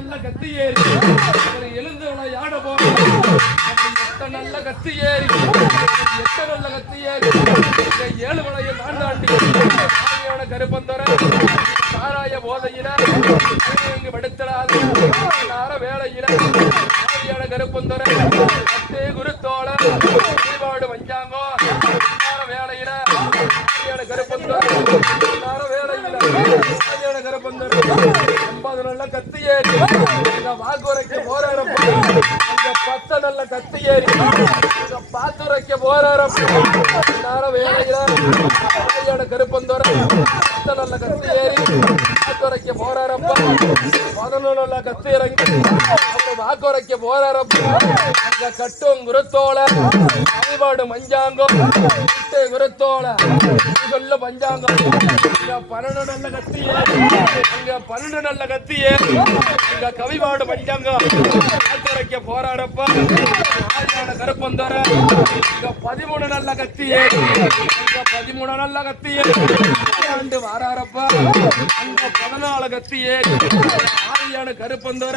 நல்ல கத்தி ஏறி எழுந்து யாட போறோம். நல்ல கத்தி ஏறி எட்ட நல்ல கத்தி ஏறி 7 வளைய தாண்டாண்டி கருப்பந்தர சாராய போதையில இங்கு படுத்தடாது நார வேளையில கருப்பந்தர குருத்தோள தீபாவளி வஞ்சாங்கோ வேளையில கருப்பந்தர வேளையில கருப்பந்தர 50 நல்ல கத்தி ஏறி வாக்குரைக்க போராடம் 10 நல்ல கத்தி ஏறி பாத்துரைக்க போராடம் வேளையில கருப்பந்தர 10 நல்ல கத்தி ஏறி வாக்குரைக்க போராடப்பா 11 நல்ல கத்தி இறங்கி வாக்குரைக்க போராடப்பா கட்டும் குருத்தோள வழிபாடு மஞ்சாங்கம் குருத்தோள சொல்ல பஞ்சாங்கம் 12 நல்ல கத்தி ஏறி 12 நல்ல கத்தி ஏறி கவிபாடு பஞ்சாங்கம் வாக்குரைக்க போராடப்பா கருப்பந்தர 13 நல்ல கத்தி ஏறி 13 நல்ல கத்தி ஏறி வாராரப்பா 14 கத்தி ஏறி ஆதியான கருப்பந்தர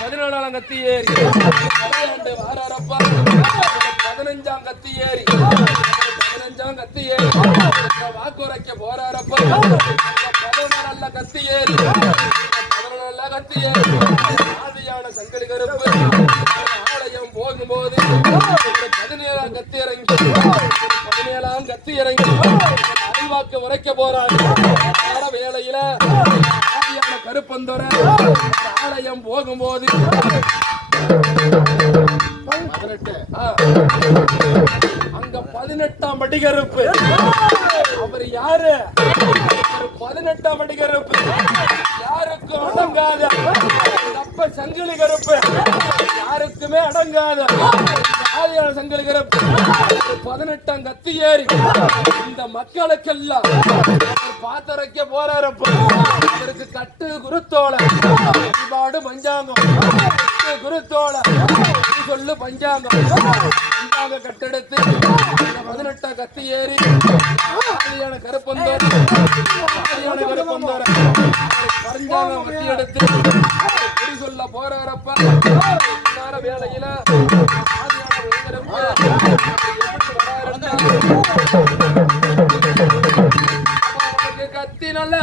14 கத்தி ஏறி வாராரப்பா 15 கத்தி ஏறி 15 கத்தி ஏறி வாக்குரைக்க போராரப்பா 11 நல்ல கத்தி ஏறி 11 நல்ல கத்தி ஏறி ஆதியான சங்கரி கருப்பு ஆலயம் போகும்போது 17 கத்தி இறங்கி 17 கத்தி இறங்கி அறிவாக்கு உரைக்க போறாங்க வேளையில ஆதியான கருப்பந்தர ஆலயம் போகும்போது 18 அங்க 18ஆம் படி கருப்பு அவர் யாரு 18ஆம் படி கருப்பு யாருக்கும் அடங்காத அப்ப சங்கிலி கருப்பு யாருக்குமே அடங்காத ஆதியான சங்கிலி கருப்பு 18ஆம் கத்தி ஏறி இந்த மக்களுக்கெல்லாம் பாத்தரைக்க போறாரப்ப அவருக்கு கட்டு குருத்தோள வழிபாடு பஞ்சாங்கம் குருத்தோள சொல்லு பஞ்சாங்கம் பஞ்சாங்க கட்டெடுத்து 18ஆம் கத்தி ஏறி ஆதியான கருப்பந்தோர பஞ்சாங்கம் கத்தி எடுத்து குறி சொல்ல போறாரப்ப வேளையில கத்தி நல்ல